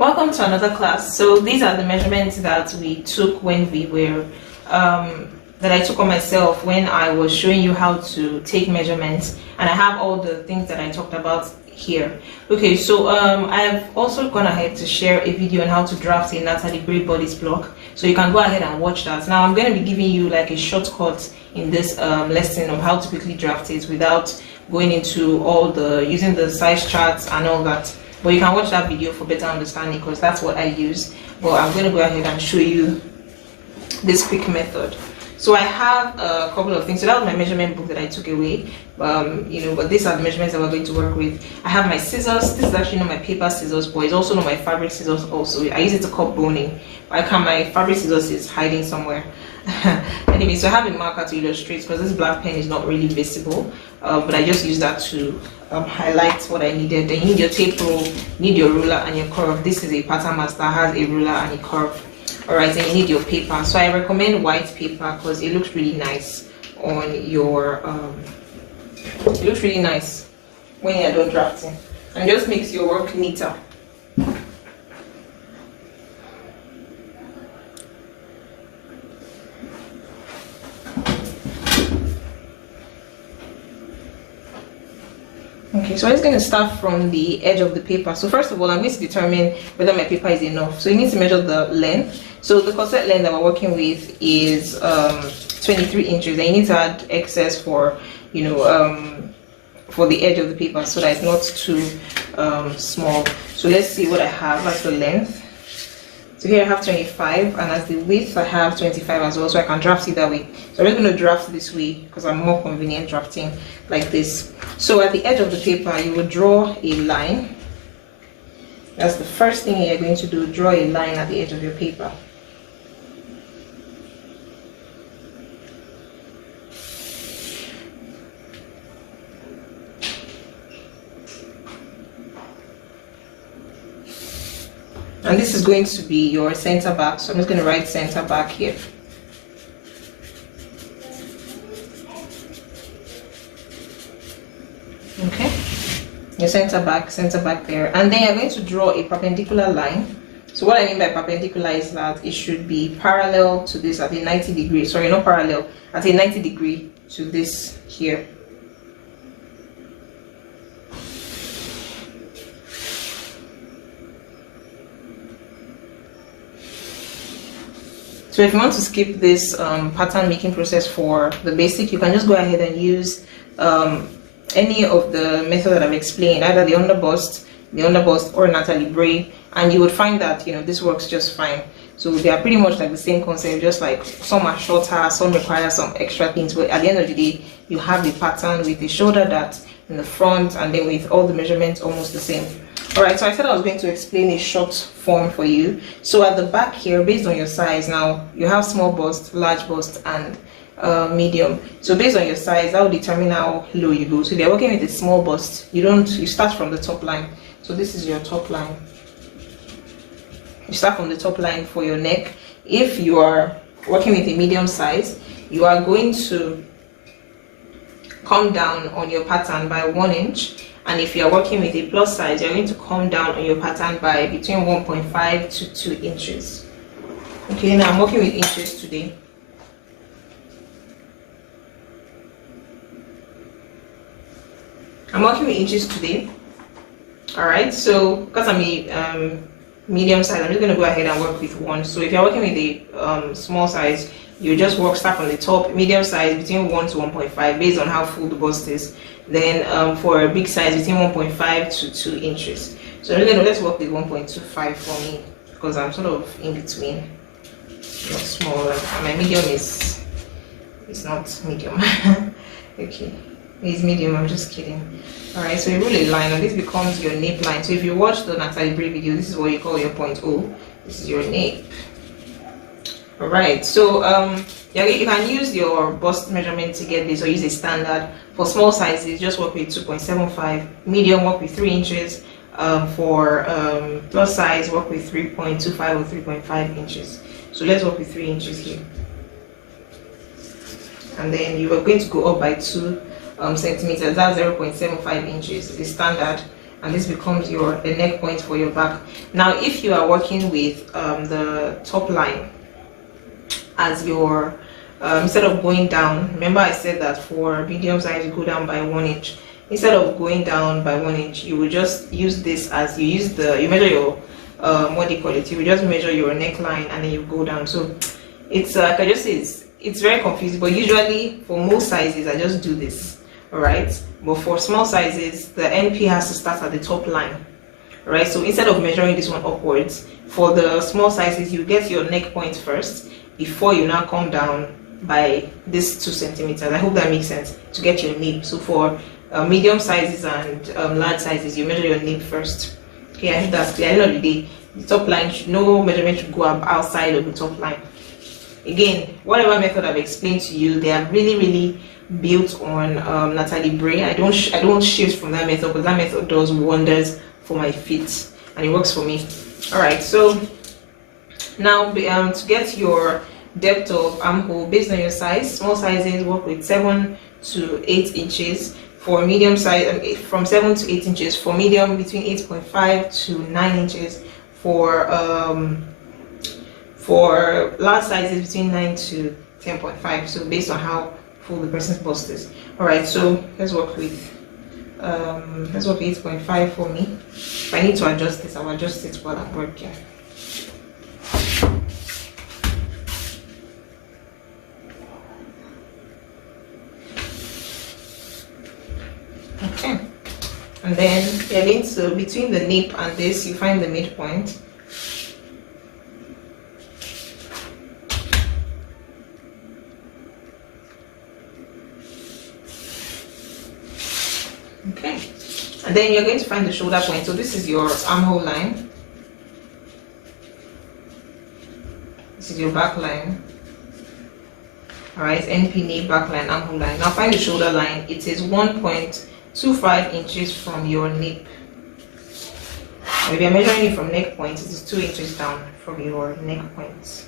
Welcome to another class. So these are the measurements that we took when we were that I took on myself when I was showing you how to take measurements, and I have all the things that I talked about here. Okay, so I've also gone ahead to share a video on how to draft a Natalie Bray bodice block, so you can go ahead and watch that. Now I'm going to be giving you like a shortcut in this lesson of how to quickly draft it without going into all the using the size charts and all that. But you can watch that video for better understanding because that's what I use. But I'm going to go ahead and show you this quick method. So I have a couple of things. So that was my measurement book that I took away. But these are the measurements that we're going to work with. I have my scissors. This is actually not my paper scissors, but it's also not my fabric scissors also. I use it to cut boning. My fabric scissors is hiding somewhere. Anyway, so I have a marker to illustrate because this black pen is not really visible. But I just use that to highlight what I needed. Then you need your tape roll, you need your ruler and your curve. This is a pattern master, has a ruler and a curve. Alright, and you need your paper. So I recommend white paper because it looks really nice on your it looks really nice when you're done drafting and just makes your work neater. Okay, so I'm just going to start from the edge of the paper. So first of all, I'm going to determine whether my paper is enough. So you need to measure the length. So the corset length that we're working with is 23 inches, and you need to add excess for for the edge of the paper so that it's not too small. So let's see what I have as the length. So here I have 25, and as the width I have 25 as well, so I can draft it that way. So I'm just going to draft this way because I'm more convenient drafting like this. So at the edge of the paper, you will draw a line. That's the first thing you're going to do, draw a line at the edge of your paper. And this is going to be your center back, so I'm just going to write center back here. Okay, your center back there, and then you're going to draw a perpendicular line. So what I mean by perpendicular is that it should be parallel to this at a 90 degree, sorry, not parallel, at a 90 degree to this here. So if you want to skip this pattern making process for the basic, you can just go ahead and use any of the method that I've explained, either the underbust or Natalie Bray, and you would find that this works just fine. So they are pretty much like the same concept, just like some are shorter, some require some extra things, but at the end of the day you have the pattern with the shoulder dart in the front and then with all the measurements almost the same. Alright, so I said I was going to explain a short form for you. So at the back here, based on your size, now you have small bust, large bust, and medium. So based on your size, that will determine how low you go. So if you're working with a small bust, you start from the top line. So this is your top line. You start from the top line for your neck. If you are working with a medium size, you are going to come down on your pattern by 1 inch. And if you're working with a plus size, you're going to come down on your pattern by between 1.5 to 2 inches. Okay, now I'm working with inches today. Alright, so because I'm a medium size, I'm just going to go ahead and work with 1. So if you're working with a small size, you just start from the top. Medium size between 1 to 1.5 based on how full the bust is. Then for a big size between 1.5 to 2 inches. So let's work with 1.25 for me because I'm sort of in between. Not small, and my medium is not medium. Okay, it's medium, I'm just kidding. Alright, so you roll a line and this becomes your nape line. So if you watch the Natalie Bray video, this is what you call your point O. This is your nape. Alright, so you can use your bust measurement to get this or use a standard. For small sizes, just work with 2.75, medium work with 3 inches, for plus size work with 3.25 or 3.5 inches. So let's work with 3 inches here. And then you are going to go up by 2 centimeters, that's 0.75 inches, the standard. and this becomes the neck point for your back. Now if you are working with the top line as your instead of going down, remember I said that for medium size you go down by 1 inch. Instead of going down by 1 inch, you will just use this as you measure your what do you call it, you will just measure your neckline and then you go down. So it's like I just say, it's very confusing, but usually for most sizes I just do this. Alright, but for small sizes the NP has to start at the top line. Alright, so instead of measuring this one upwards, for the small sizes you get your neck point first before you now come down by this 2 centimeters. I hope that makes sense, to get your nape. So for medium sizes and large sizes, you measure your nape first. Okay, I hope that's clear. At the end of the day, the top line, no measurement should go up outside of the top line. Again, whatever method I've explained to you, they are really built on Natalie Bray. I don't shift from that method, but that method does wonders for my feet and it works for me. All right, so now to get your depth of armhole based on your size, small sizes work with 7 to 8 inches. For medium size, from 7 to 8 inches. For medium, between 8.5 to 9 inches. For large sizes, between 9 to 10.5. So based on how full the person's bust is. All right, so let's work with 8.5 for me. If I need to adjust this, I'll adjust it while I'm working. Okay, and then you're going to, between the nape and this, you find the midpoint. Okay, and then you're going to find the shoulder point. So this is your armhole line. This is your back line. Alright, NP, nape, back line, armhole line. Now find the shoulder line. It is 1.25 inches from your nape. If you're measuring it from neck point, it is 2 inches down from your neck point.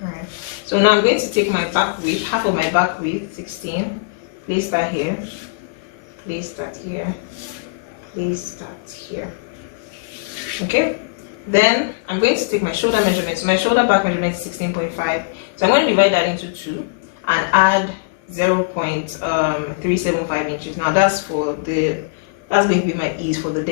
Alright, so now I'm going to take my back width, half of my back width, 16, place that here, place that here, place that here. Okay, then I'm going to take my shoulder measurement. So my shoulder back measurement is 16.5. So I'm going to divide that into 2 and add 0.375 inches. Now that's going to be my ease for the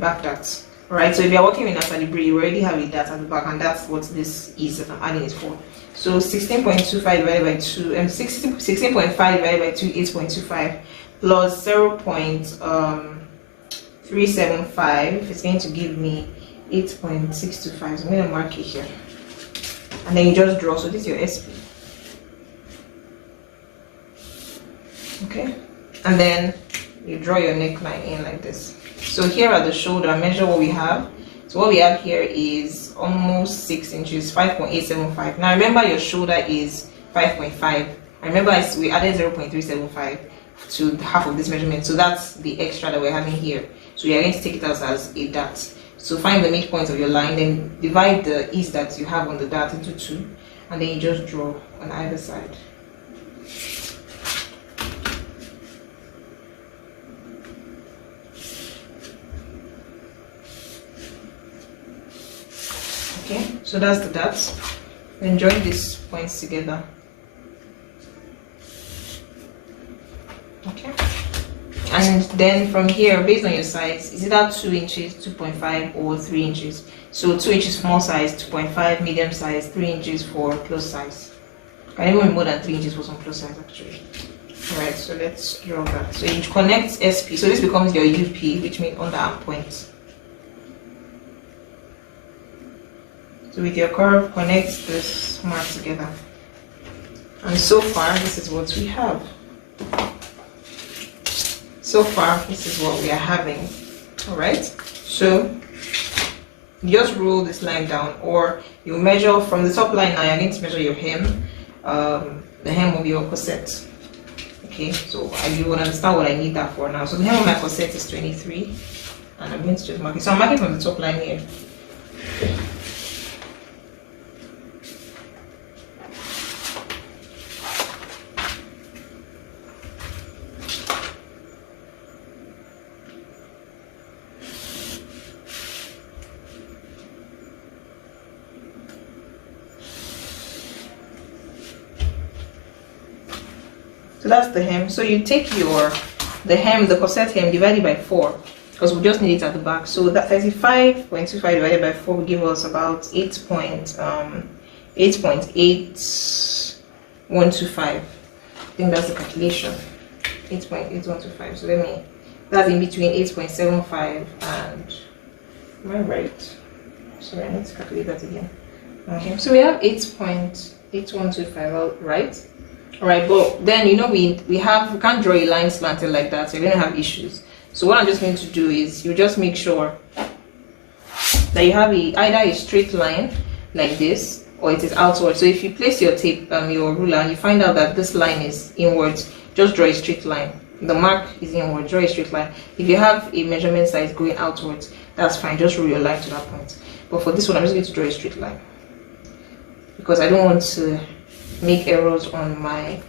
back darts. Alright, so if you're working with Natalie Bray, you already have a dart at the back, and that's what this is that I'm adding it for. So 16.25 divided by 2, 16.5 divided by 2, 8.25 plus 0.375 is going to give me 8.625. So I'm going to mark it here, and then you just draw. So this is your SP. Okay, and then you draw your neckline in like this. So here at the shoulder, measure what we have. So what we have here is almost 6 inches, 5.875. Now remember your shoulder is 5.5. Remember we added 0.375 to half of this measurement. So that's the extra that we're having here. So you're going to take it out as a dart. So find the midpoint of your line, then divide the ease that you have on the dart into 2, and then you just draw on either side. Okay, so that's the darts. Then join these points together. Okay, and then from here, based on your size, is either 2 inches, 2.5, or 3 inches. So 2 inches small size, 2.5 medium size, 3 inches for plus size. Can even be more than 3 inches for some plus size actually. Alright, so let's draw that. So you connect SP. So this becomes your UP, which means underarm point. So with your curve, connect this mark together. And so far, this is what we have. So far, this is what we are having. Alright, so you just roll this line down, or you measure from the top line. Now you're going to measure your hem, the hem of your corset. Okay, so you will understand what I need that for now. So the hem of my corset is 23, and I'm going to just mark it. So I'm marking from the top line here. So that's the hem. So you take the hem, the corset hem, divide it by 4, because we just need it at the back. So that 35.25 divided by 4 will give us about 8.8125. I think that's the calculation. 8.8125. So that's in between 8.75 and, am I right? Sorry, I need to calculate that again. Okay, so we have 8.8125, right? Alright, but then we can't draw a line slanted like that, so you're gonna have issues. So what I'm just going to do is you just make sure that you have either a straight line like this, or it is outward. So if you place your tape, your ruler, and you find out that this line is inwards, just draw a straight line. The mark is inward, draw a straight line. If you have a measurement size going outwards, that's fine, just rule your line to that point. But for this one, I'm just going to draw a straight line, because I don't want to make errors on my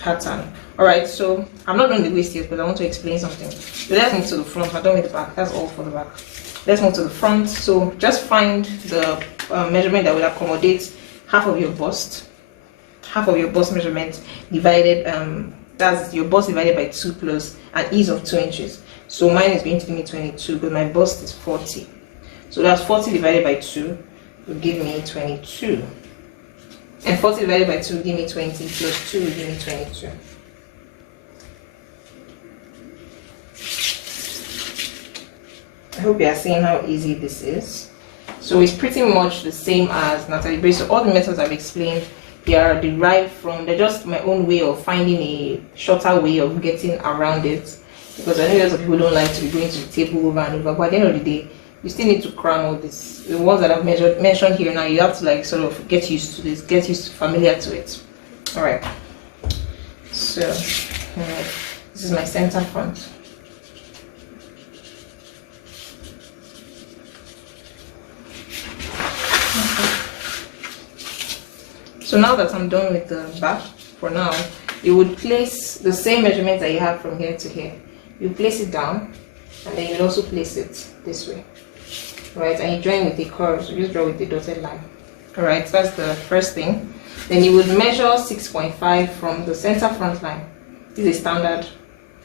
pattern. Alright, so I'm not doing the waist yet, but I want to explain something. So let's move to the front. I'm done with the back. That's all for the back. Let's move to the front. So just find the measurement that will accommodate half of your bust measurement divided, that's your bust divided by 2 plus an ease of 2 inches. So mine is going to give me 22, but my bust is 40. So that's 40 divided by 2 will give me 22. And 40 divided by 2 will give me 20, plus 2 will give me 22. I hope you are seeing how easy this is. So it's pretty much the same as Natalie Brace. So all the methods I've explained, they are derived from, they're just my own way of finding a shorter way of getting around it. Because I know lots of people don't like to be going to the table over and over, but at the end of the day, you still need to cram all this. The ones that I've mentioned here now, you have to like sort of get used to this, get used to, familiar to it. Alright. So this is my center front. So now that I'm done with the back, for now, you would place the same measurement that you have from here to here. You place it down, and then you also place it this way. Right, and you join with a curve, so just draw with the dotted line. Alright, so that's the first thing. Then you would measure 6.5 from the center front line. This is standard.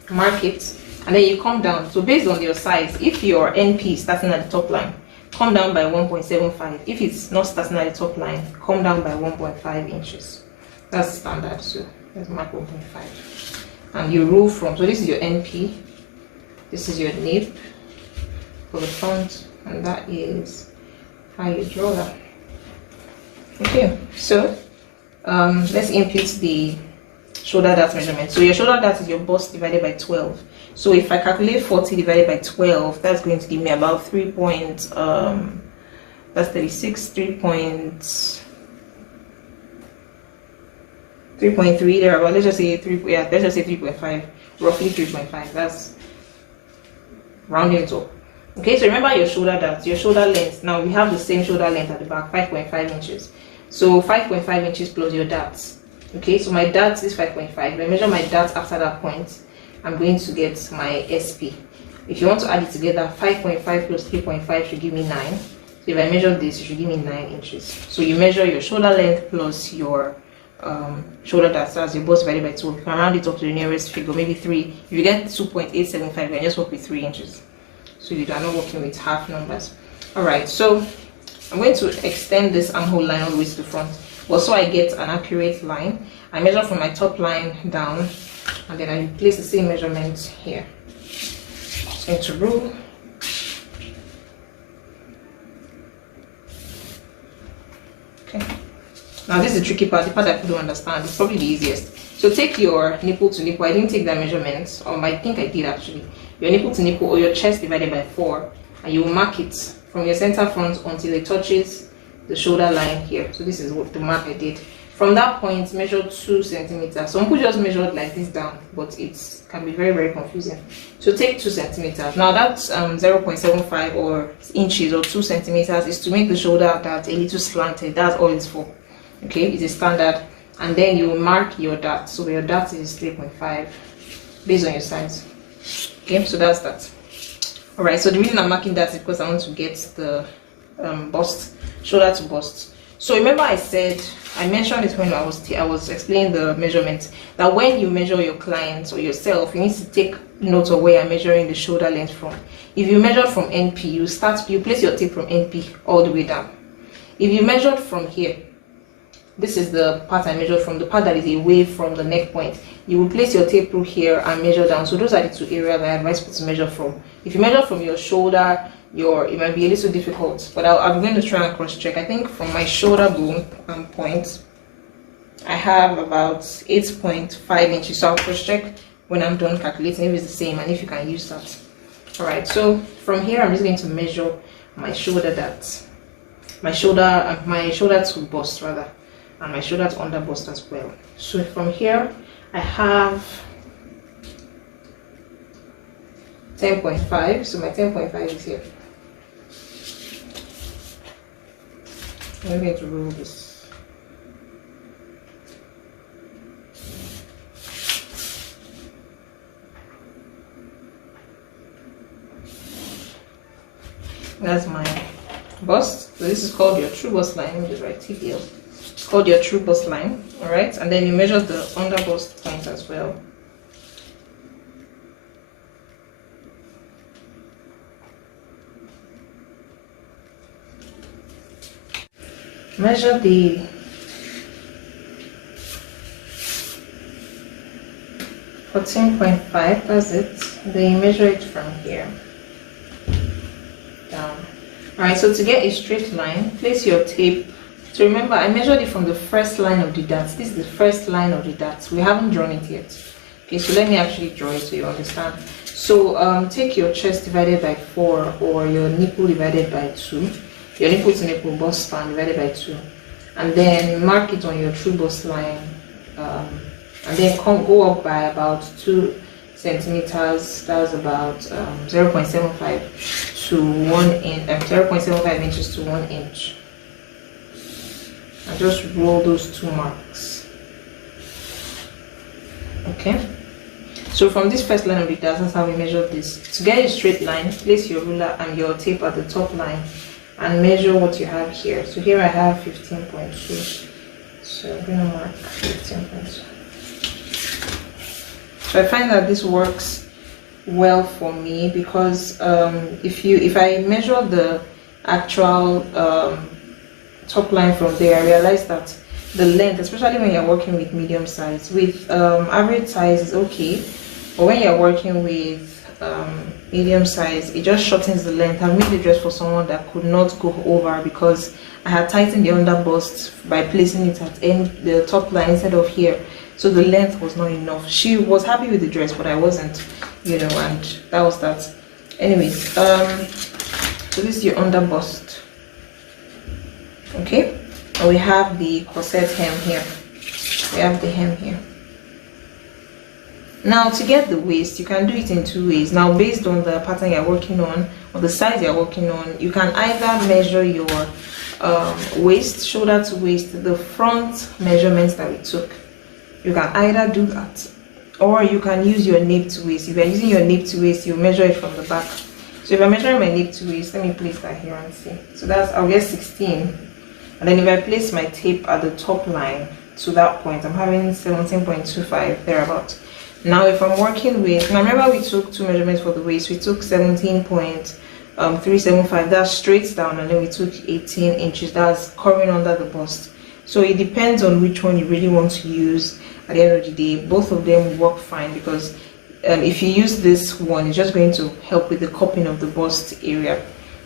Mark it, and then you come down. So based on your size, if your NP is starting at the top line, come down by 1.75. If it's not starting at the top line, come down by 1.5 inches. That's standard. So let's mark 1.5. And you rule from, so this is your NP, this is your nape for the front, and that is how you draw that. Okay, so let's input the shoulder dart measurement. So your shoulder dart is your bust divided by 12. So if I calculate 40 divided by 12, that's going to give me about 3 point, that's 36, 3.3 there, but let's just say 3.5, roughly 3.5. That's rounding it up. Okay, so remember your shoulder dart, your shoulder length. Now we have the same shoulder length at the back, 5.5 inches. So 5.5 inches plus your darts. Okay, so my darts is 5.5. If I measure my darts after that point, I'm going to get my SP. If you want to add it together, 5.5 plus 3.5 should give me 9. So if I measure this, it should give me 9 inches. So you measure your shoulder length plus your shoulder darts, as your bust divided by 2. You can round it up to the nearest figure, maybe 3. If you get 2.875, you can just work with 3 inches. So you are not working with half numbers. Alright, so I'm going to extend this armhole line all the way to the front. But so I get an accurate line, I measure from my top line down, and then I place the same measurement here. Just going to rule. Okay. Now this is the tricky part, the part that people don't understand. It's probably the easiest. So take your nipple to nipple. I didn't take that measurement, or I think I did actually. Your nipple to nipple, or your chest divided by 4, and you will mark it from your center front until it touches the shoulder line here. So this is what the mark I did. From that point, measure 2 centimeters. Some people just measured like this down, but it can be very, very confusing. So take 2 centimeters. Now that's 0.75 or inches or 2 centimeters is to make the shoulder dart a little slanted. That's all it's for. Okay, it is standard. And then you mark your dart. So your dart is 3.5 based on your size. Okay, so that's that. Alright, so the reason I'm marking that is because I want to get the bust, shoulder to bust. So remember I mentioned it when I was explaining the measurements, that when you measure your clients or yourself, you need to take note of where you're measuring the shoulder length from. If you measure from NP, you place your tape from NP all the way down. If you measured from here, this is the part I measured from, the part that is away from the neck point, you will place your tape through here and measure down. So those are the two areas I advise people to measure from. If you measure from your shoulder, it might be a little difficult, but I'm going to try and cross check. I think from my shoulder bone point, I have about 8.5 inches. So I'll cross check when I'm done calculating if it's the same and if you can use that. Alright, so from here I'm just going to measure my shoulder to bust rather, and my shoulder to under bust as well. So from here I have 10.5, so my 10.5 is here. I'm going to roll this. That's my bust. So this is called your true bust line. Let me just write TBL. It's called your true bust line. Alright, and then you measure the under bust point as well. Measure the .5, that's it. Then you measure it from here down. Alright, so to get a straight line, place your tape. So remember, I measured it from the first line of the darts. This is the first line of the darts. We haven't drawn it yet. Okay, so let me actually draw it so you understand. So take your chest divided by 4 or your nipple divided by 2. Your nipple to nipple bust span divided by 2, and then mark it on your true bust line, and then go up by about 2 centimeters. That's about 0.75 to 1 inch, 0.75 inches to 1 inch, and just roll those 2 marks. Okay, so from this first line of the dart, that's how we measure this. To get a straight line, place your ruler and your tape at the top line and measure what you have here. So here I have 15.2, so I'm going to mark 15.2. So I find that this works well for me because if I measure the actual top line from there, I realize that the length, especially when you're working with medium size, with average size is okay, but when you're working with medium size, it just shortens the length. I made the dress for someone that could not go over because I had tightened the under bust by placing it at the top line instead of here, so the length was not enough. She was happy with the dress, but I wasn't, you know, and that was that. Anyways, so this is your under bust. Okay, and we have the corset hem here. We have the hem here. Now to get the waist, you can do it in 2 ways. Now based on the pattern you're working on or the size you're working on, you can either measure your waist, shoulder to waist, the front measurements that we took. You can either do that, or you can use your nape to waist. If you're using your nape to waist, you measure it from the back. So if I'm measuring my nape to waist, let me place that here and see. So that's, I'll get 16, and then if I place my tape at the top line to that point, I'm having 17.25 thereabouts. Now if I'm working with, now remember we took 2 measurements for the waist. We took 17.375, that's straight down, and then we took 18 inches, that's covering under the bust. So it depends on which one you really want to use. At the end of the day, both of them work fine, because if you use this one, it's just going to help with the cupping of the bust area.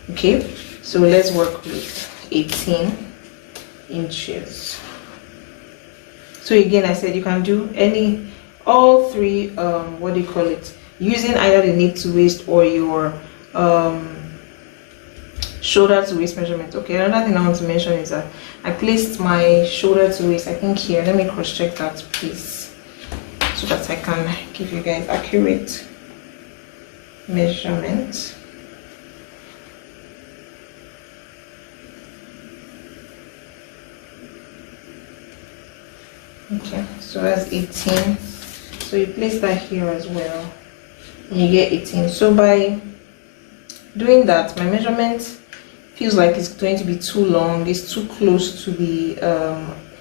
Okay, so let's work with 18 inches. So again, I said you can do all 3 what do you call it, using either the nape to waist or your shoulder to waist measurement. Okay, another thing I want to mention is that I placed my shoulder to waist, I think here. Let me cross check that please, so that I can give you guys accurate measurement. Okay, so that's 18. So you place that here as well, and you get 18. So by doing that, my measurement, if feels like it's going to be too long, it's too close to the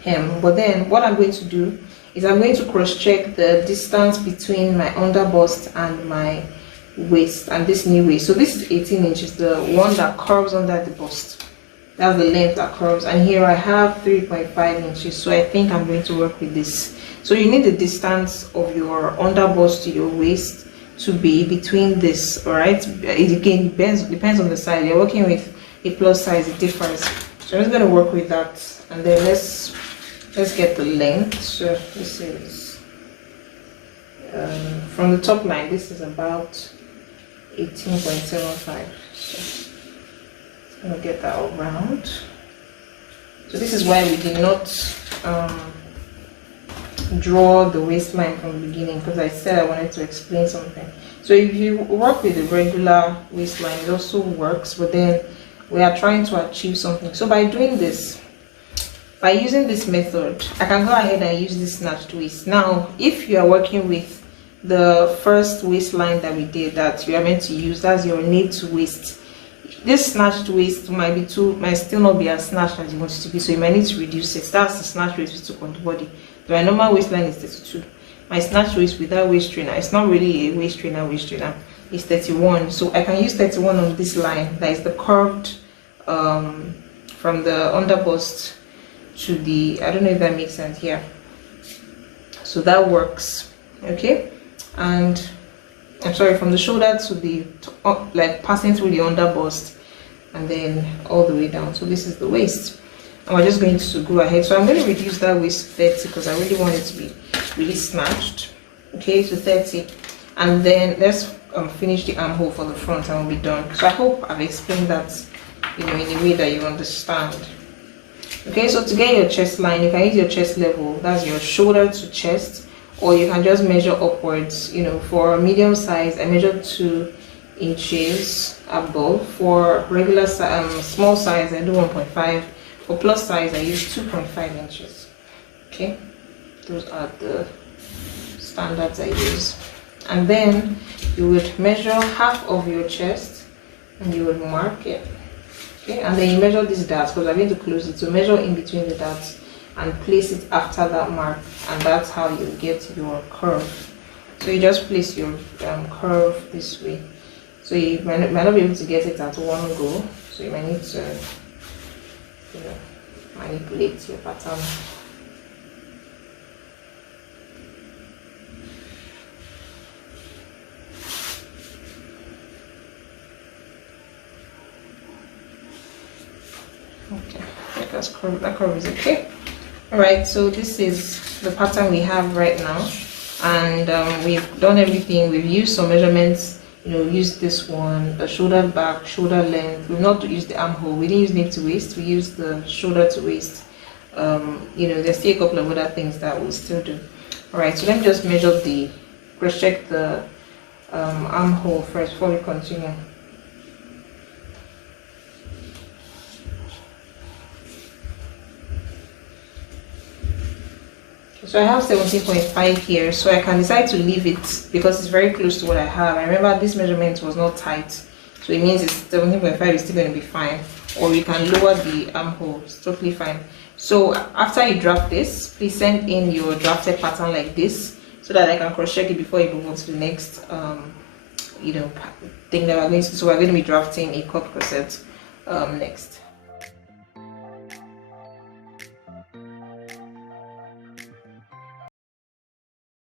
hem. But then what I'm going to do is I'm going to cross check the distance between my underbust and my waist, and this new waist. So this is 18 inches, the one that curves under the bust. That's the length that curves, and here I have 3.5 inches. So I think I'm going to work with this. So you need the distance of your underbust to your waist to be between this. All right, it again depends on the size. You're working with a plus size, it differs. So I'm just going to work with that, and then let's get the length. So this is from the top line, this is about 18.75. So I'm gonna get that all round. So this is why we did not draw the waistline from the beginning, because I said I wanted to explain something. So if you work with a regular waistline, it also works, but then we are trying to achieve something. So by doing this, by using this method, I can go ahead and use this snatched waist. Now, if you are working with the first waistline that we did, that you are meant to use, that's your knit to waist, this snatched waist might still not be as snatched as you want it to be, so you might need to reduce it. That's the snatched waist we took on the body. So my normal waistline is 32. My snatched waist without waist trainer, it's not really a waist trainer, it's 31. So I can use 31 on this line, that is the curved from the underbust to the, I don't know if that makes sense here. So that works, okay? And I'm sorry, from the shoulder to the like passing through the underbust and then all the way down. So this is the waist, and we're just going to go ahead. So I'm going to reduce that waist to 30 because I really want it to be really snatched, okay, to 30. And then let's finish the armhole for the front and we'll be done. So I hope I've explained that, you know, in a way that you understand. Okay, so to get your chest line, you can use your chest level, that's your shoulder to chest, or you can just measure upwards. You know, for medium size I measure 2 inches above. For regular small size I do 1.5. For plus size I use 2.5 inches. Okay, those are the standards I use. And then you would measure half of your chest and you would mark it. Okay, and then you measure these darts, because I'm going to close it, so measure in between the darts and place it after that mark, and that's how you get your curve. So you just place your curve this way. So you might not be able to get it at one go, so you might need to, you know, manipulate your pattern. Okay, that curve is okay. All right, so this is the pattern we have right now, and we've done everything. We've used some measurements, you know, used this one, the shoulder back, shoulder length. We've not used the armhole, we didn't use neck to waist, we used the shoulder to waist. You know, there's still a couple of other things that we'll still do. All right, so let me just measure cross check the armhole first before we continue. So I have 17.5 here, so I can decide to leave it because it's very close to what I have. I remember this measurement was not tight, so it means it's 17.5 is still going to be fine. Or you can lower the armhole, it's totally fine. So after you draft this, please send in your drafted pattern like this, so that I can cross check it before you move on to the next you know, thing that we're going to do. So we're going to be drafting a cup corset next.